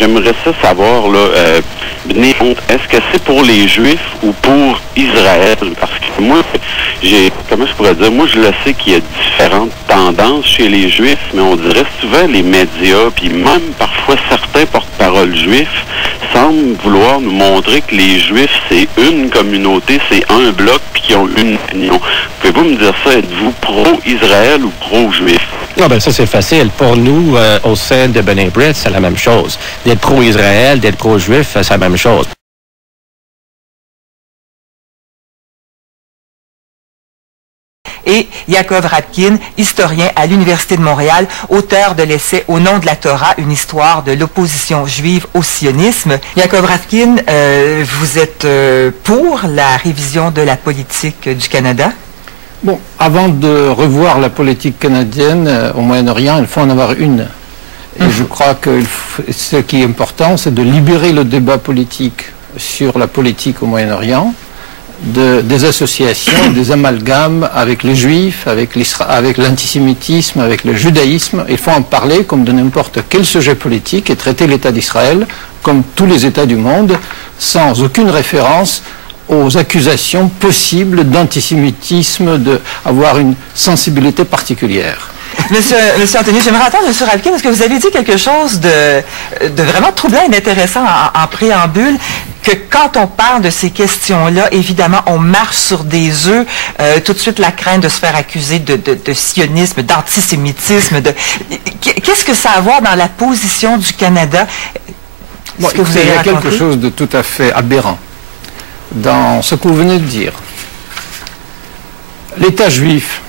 J'aimerais ça savoir, là, est-ce que c'est pour les Juifs ou pour Israël? Parce que moi, comment je pourrais dire, moi je le sais qu'il y a différentes tendances chez les Juifs, mais on dirait souvent les médias, puis même parfois certains porte-parole juifs, semblent vouloir nous montrer que les Juifs, c'est une communauté, c'est un bloc, puis qu'ils ont une opinion. Pouvez-vous me dire ça, êtes-vous pro-Israël ou pro-Juif? Non, ben ça c'est facile. Pour nous, au sein de B'nai B'rith, c'est la même chose. D'être pro-Israël, d'être pro-Juif, c'est la même chose. Et Yaakov Rapkin, historien à l'Université de Montréal, auteur de l'essai « Au nom de la Torah, une histoire de l'opposition juive au sionisme ». Yaakov Rapkin, vous êtes pour la révision de la politique du Canada? Bon, avant de revoir la politique canadienne au Moyen-Orient, il faut en avoir une. Et je crois que ce qui est important, c'est de libérer le débat politique sur la politique au Moyen-Orient, des associations, des amalgames avec les Juifs, avec l'antisémitisme, avec le judaïsme. Il faut en parler comme de n'importe quel sujet politique et traiter l'État d'Israël comme tous les États du monde, sans aucune référence aux accusations possibles d'antisémitisme, d'avoir une sensibilité particulière. Monsieur Anthony, j'aimerais entendre M. Rapkin, parce que vous avez dit quelque chose de vraiment troublant et d'intéressant en préambule, que quand on parle de ces questions-là, évidemment, on marche sur des œufs, tout de suite la crainte de se faire accuser de sionisme, d'antisémitisme. Qu'est-ce que ça a à voir dans la position du Canada? Bon, il y a quelque chose de tout à fait aberrant dans ce que vous venez de dire. L'État juif,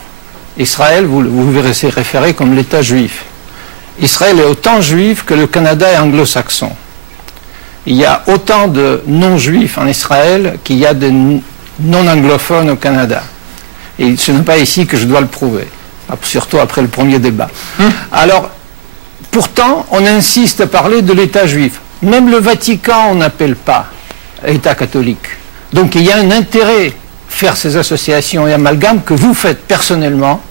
Israël, vous verrez, c'est référé comme l'État juif. Israël est autant juif que le Canada est anglo-saxon. Il y a autant de non-juifs en Israël qu'il y a de non-anglophones au Canada. Et ce n'est pas ici que je dois le prouver, surtout après le premier débat. Alors, pourtant, on insiste à parler de l'État juif. Même le Vatican, on n'appelle pas État catholique. Donc il y a un intérêt faire ces associations et amalgames que vous faites personnellement,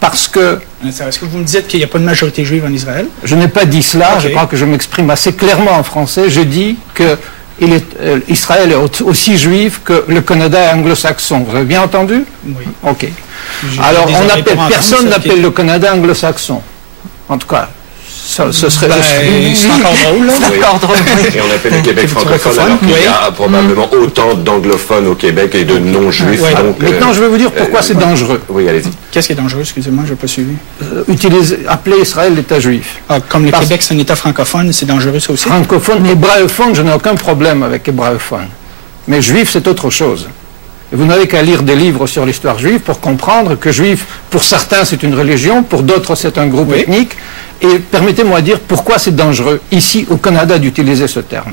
parce que... Est-ce que vous me dites qu'il n'y a pas de majorité juive en Israël? Je n'ai pas dit cela, je crois que je m'exprime assez clairement en français. Je dis que Israël est aussi juif que le Canada est anglo-saxon. Vous avez bien entendu? Oui. Ok. Alors personne n'appelle le Canada anglo-saxon. En tout cas, ce serait... c'est encore drôle, là. C'est encore drôle, oui. Et on appelle le Québec francophone, alors qu'il y a probablement autant d'anglophones au Québec et de non-juifs. Oui. Donc, maintenant, je vais vous dire pourquoi c'est dangereux. Oui, allez-y. Qu'est-ce qui est dangereux? Excusez-moi, je n'ai pas suivi. Appeler Israël l'État juif. Ah, comme le Québec, c'est un État francophone, c'est dangereux, ça aussi? Francophone, hébraïophone, je n'ai aucun problème avec hébraïophone. Mais juif, c'est autre chose. Et vous n'avez qu'à lire des livres sur l'histoire juive pour comprendre que juif, pour certains, c'est une religion, pour d'autres, c'est un groupe ethnique. Et permettez-moi de dire pourquoi c'est dangereux, ici au Canada, d'utiliser ce terme.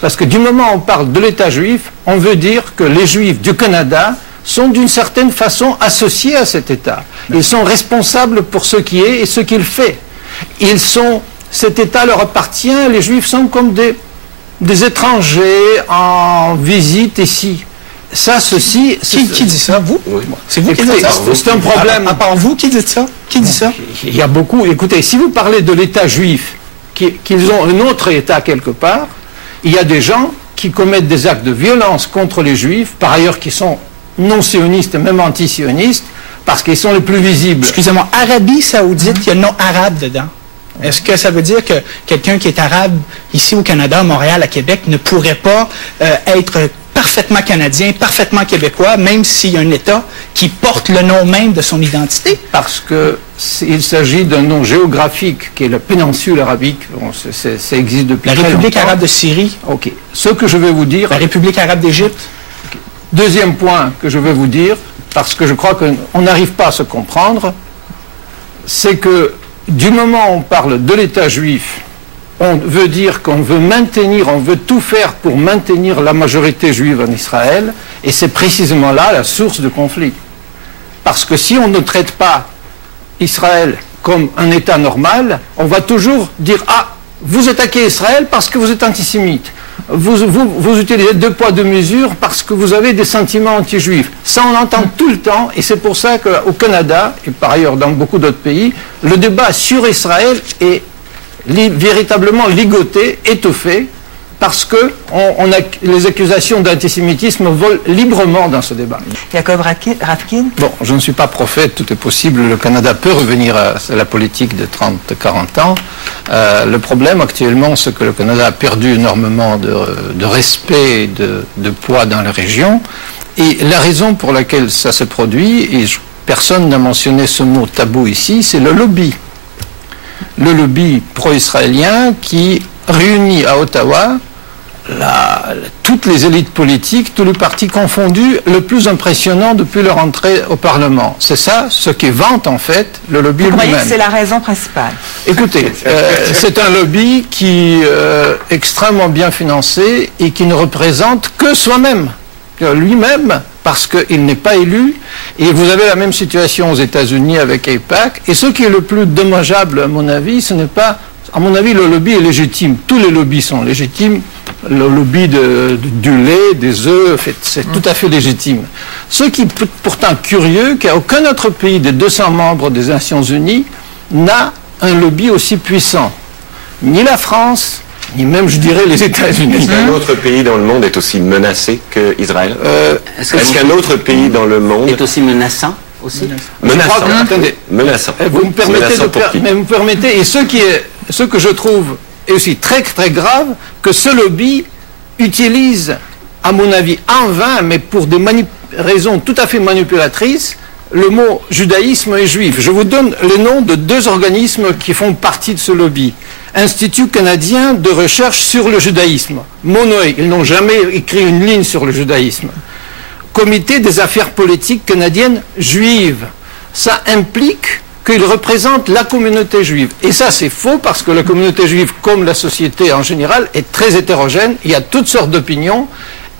Parce que du moment où on parle de l'État juif, on veut dire que les Juifs du Canada sont d'une certaine façon associés à cet État. Ils sont responsables pour ce qui est et ce qu'il fait. Cet État leur appartient, les Juifs sont comme des étrangers en visite ici. Ça, ceci... Qui dit ça? Vous? Oui. C'est vous qui dites ça? C'est un problème. À part vous, qui dites ça? Qui dit ça? Il y a beaucoup. Écoutez, si vous parlez de l'État juif, qu'ils ont un autre État quelque part, il y a des gens qui commettent des actes de violence contre les Juifs, par ailleurs qui sont non-sionistes, même anti-sionistes, parce qu'ils sont les plus visibles. Excusez-moi, Arabie Saoudite, il y a le nom arabe dedans. Est-ce que ça veut dire que quelqu'un qui est arabe ici au Canada, à Montréal, à Québec, ne pourrait pas être parfaitement canadien, parfaitement québécois, même s'il y a un État qui porte le nom même de son identité? Parce qu'il s'agit d'un nom géographique qui est la péninsule arabique. Bon, ça existe depuis La très République longtemps. arabe de Syrie? Ok. Ce que je vais vous dire... La République arabe d'Égypte? Deuxième point que je vais vous dire, parce que je crois qu'on n'arrive pas à se comprendre, c'est que du moment où on parle de l'État juif, on veut dire qu'on veut maintenir, on veut tout faire pour maintenir la majorité juive en Israël, et c'est précisément là la source de conflit. Parce que si on ne traite pas Israël comme un État normal, on va toujours dire « Ah, vous attaquez Israël parce que vous êtes antisémite. Vous utilisez deux poids, deux mesures parce que vous avez des sentiments anti-juifs. » Ça, on l'entend tout le temps, et c'est pour ça qu'au Canada, et par ailleurs dans beaucoup d'autres pays, le débat sur Israël est véritablement ligoté, étoffé, parce que les accusations d'antisémitisme volent librement dans ce débat. Jacob Ravkin. Bon, je ne suis pas prophète, tout est possible. Le Canada peut revenir à la politique de 30-40 ans. Le problème actuellement, c'est que le Canada a perdu énormément de respect et de poids dans la région. Et la raison pour laquelle ça se produit, et personne n'a mentionné ce mot tabou ici, c'est le lobby. Le lobby pro-israélien qui réunit à Ottawa toutes les élites politiques, tous les partis confondus, le plus impressionnant depuis leur entrée au Parlement. C'est ça, ce qui vante en fait le lobby lui-même. Vous croyez que c'est la raison principale? Écoutez, c'est un lobby qui est extrêmement bien financé et qui ne représente que soi-même, lui-même, parce qu'il n'est pas élu. Et vous avez la même situation aux États-Unis avec AIPAC. Et ce qui est le plus dommageable, à mon avis, ce n'est pas... À mon avis, le lobby est légitime. Tous les lobbies sont légitimes. Le lobby du lait, des œufs, c'est tout à fait légitime. Ce qui est pourtant curieux, qu'aucun autre pays des 200 membres des Nations Unies n'a un lobby aussi puissant. Ni la France, ni même, je dirais, les États-Unis. Est-ce qu'un autre pays dans le monde est aussi menacé qu'Israël? Est-ce qu'un autre pays dans le monde est aussi menaçant? Menaçant. Attendez, menaçant. Vous me permettez, et ce que je trouve est aussi très très grave, que ce lobby utilise, à mon avis, en vain, mais pour des raisons tout à fait manipulatrices, le mot judaïsme et juif. Je vous donne le nom de 2 organismes qui font partie de ce lobby. Institut canadien de recherche sur le judaïsme. Monoé, ils n'ont jamais écrit une ligne sur le judaïsme. Comité des affaires politiques canadiennes juives. Ça implique qu'ils représentent la communauté juive. Et ça, c'est faux parce que la communauté juive, comme la société en général, est très hétérogène. Il y a toutes sortes d'opinions.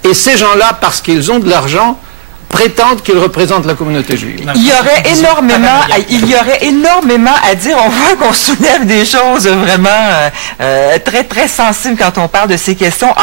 Et ces gens-là, parce qu'ils ont de l'argent, prétendent qu'ils représentent la communauté juive. Il y aurait énormément à dire. On voit qu'on soulève des choses vraiment très, très sensibles quand on parle de ces questions.